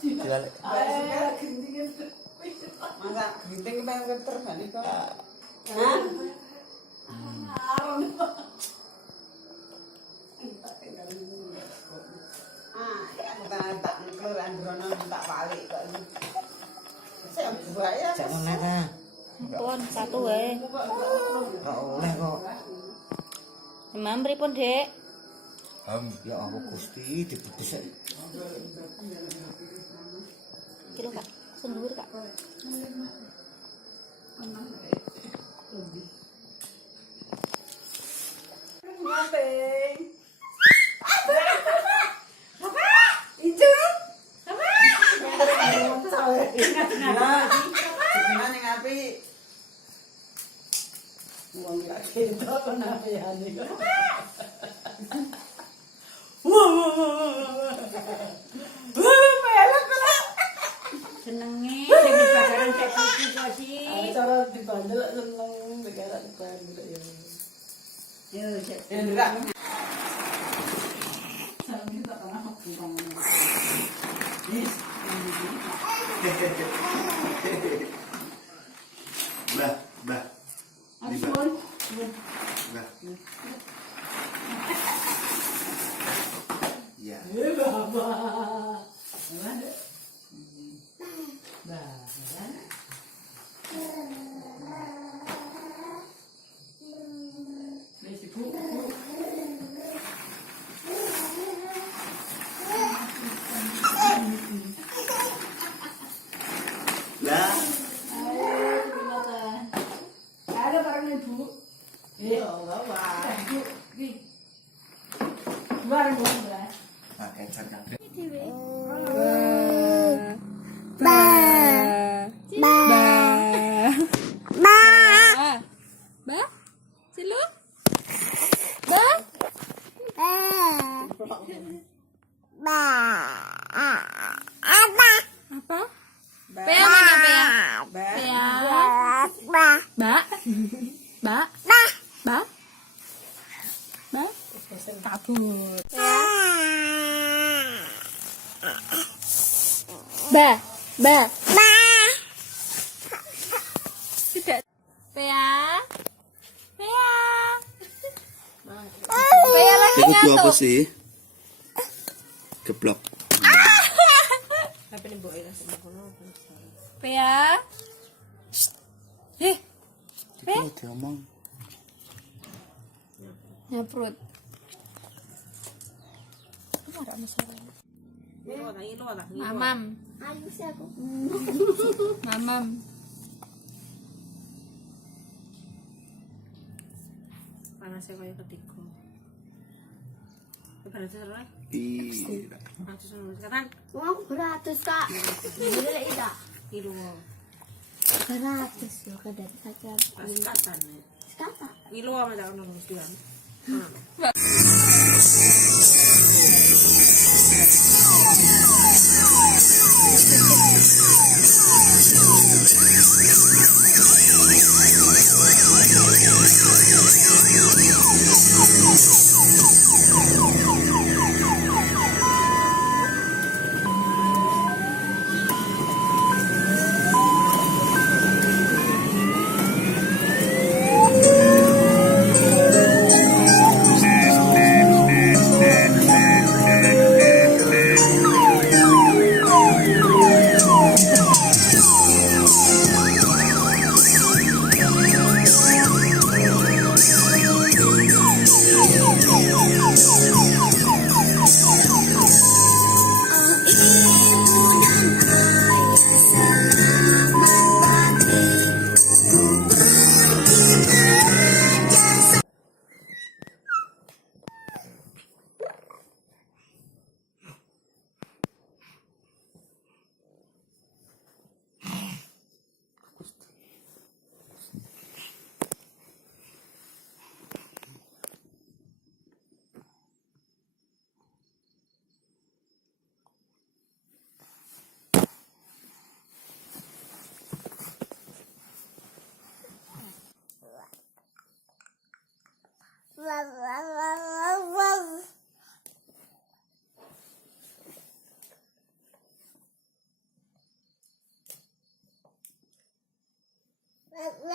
Dibalik. Masa ginting pengen keter balik kok. Tak kelurahan Brono tak balik kok. Saya buaya. Jangan leta. Pun satu wae. Kok oleh kok. Imam pripun, Dek? Ya Allah Gusti dibedhes. Kilo, Kak. Sendur, Kak. Ngapain? Itu. Gimana ngapi? Wong gak kedo kenapa ya nih? Senenge demi bakaran kayak gitu sih. Cara dibandel seneng negara dibandel ya. Yo, Enggak. Bah. Ya. Lah. ada barang ibu. Ya Allah, Pak. Barang ibu. Pakai cadang. Ba? Silu? Apa? Pea mana pea? Pea. Ba? Kabut. Ba. Tidak. Pea. Pea lagi Itu apa ngantuk. sih? Geblok. Tapi nih mbok ira sing kono. Pea. Itu diomong. Nyaprut. Ada masalah. Mamam. Mamam. Panasnya kayak ketiga. Berarti salah. Iya. Pantas nulis sekarang. Aku beratus, Kak. Boleh tidak? Ilu. Beratus yo kadang saja. Paskatan. Sekarang. Ilu sama tak nulis dia. Bye.